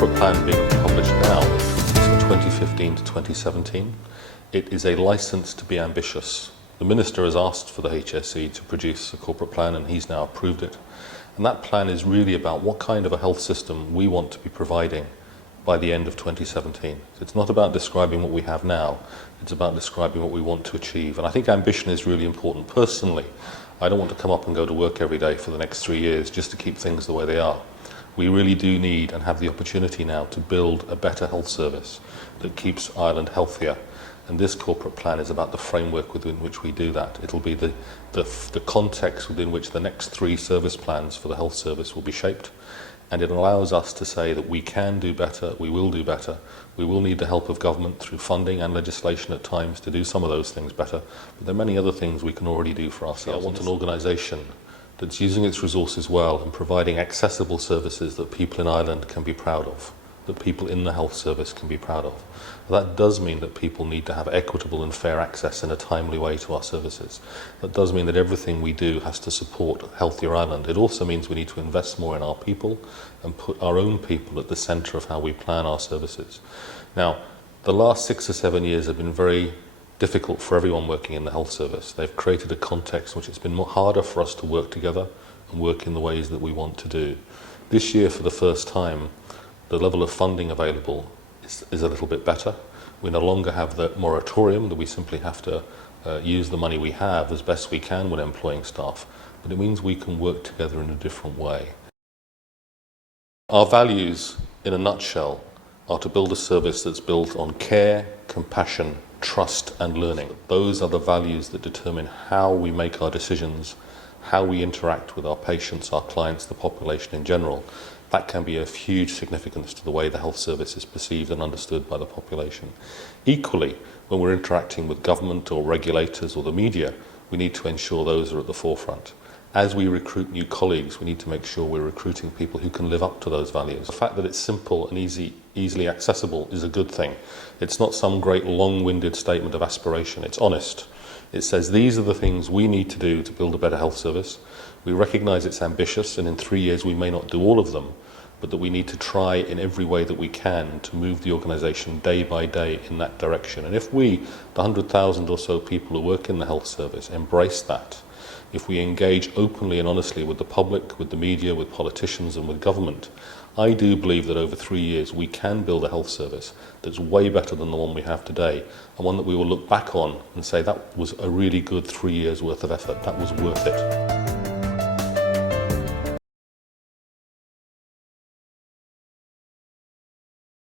Corporate Plan being published now is from 2015 to 2017. It is a license to be ambitious. The Minister has asked for the HSE to produce a corporate plan and he's now approved it. And that plan is really about what kind of a health system we want to be providing by the end of 2017. It's not about describing what we have now, it's about describing what we want to achieve. And I think ambition is really important. Personally, I don't want to come up and go to work every day for the next 3 years just to keep things the way they are. We really do need and have the opportunity now to build a better health service that keeps Ireland healthier. And this corporate plan is about the framework within which we do that. It'll be the context within which the next 3 service plans for the health service will be shaped. And it allows us to say that we can do better, we will do better. We will need the help of government through funding and legislation at times to do some of those things better. But there are many other things we can already do for ourselves. I want an organisation that's using its resources well and providing accessible services that people in Ireland can be proud of, that people in the health service can be proud of. That does mean that people need to have equitable and fair access in a timely way to our services. That does mean that everything we do has to support a healthier Ireland. It also means we need to invest more in our people and put our own people at the centre of how we plan our services. Now, the last 6 or 7 years have been very difficult for everyone working in the health service. They've created a context in which it's been harder for us to work together and work in the ways that we want to do. This year, for the first time, the level of funding available is a little bit better. We no longer have the moratorium that we simply have to use the money we have as best we can when employing staff, but it means we can work together in a different way. Our values, in a nutshell, are to build a service that's built on care, compassion, trust and learning. Those are the values that determine how we make our decisions, how we interact with our patients, our clients, the population in general. That can be of huge significance to the way the health service is perceived and understood by the population. Equally, when we're interacting with government or regulators or the media, we need to ensure those are at the forefront. As we recruit new colleagues, we need to make sure we're recruiting people who can live up to those values. The fact that it's simple and easily accessible is a good thing. It's not some great long-winded statement of aspiration. It's honest. It says these are the things we need to do to build a better health service. We recognise it's ambitious and in 3 years we may not do all of them, but that we need to try in every way that we can to move the organisation day by day in that direction. And if we, the 100,000 or so people who work in the health service, embrace that, if we engage openly and honestly with the public, with the media, with politicians and with government, I do believe that over 3 years we can build a health service that's way better than the one we have today, and one that we will look back on and say that was a really good 3 years worth of effort, that was worth it.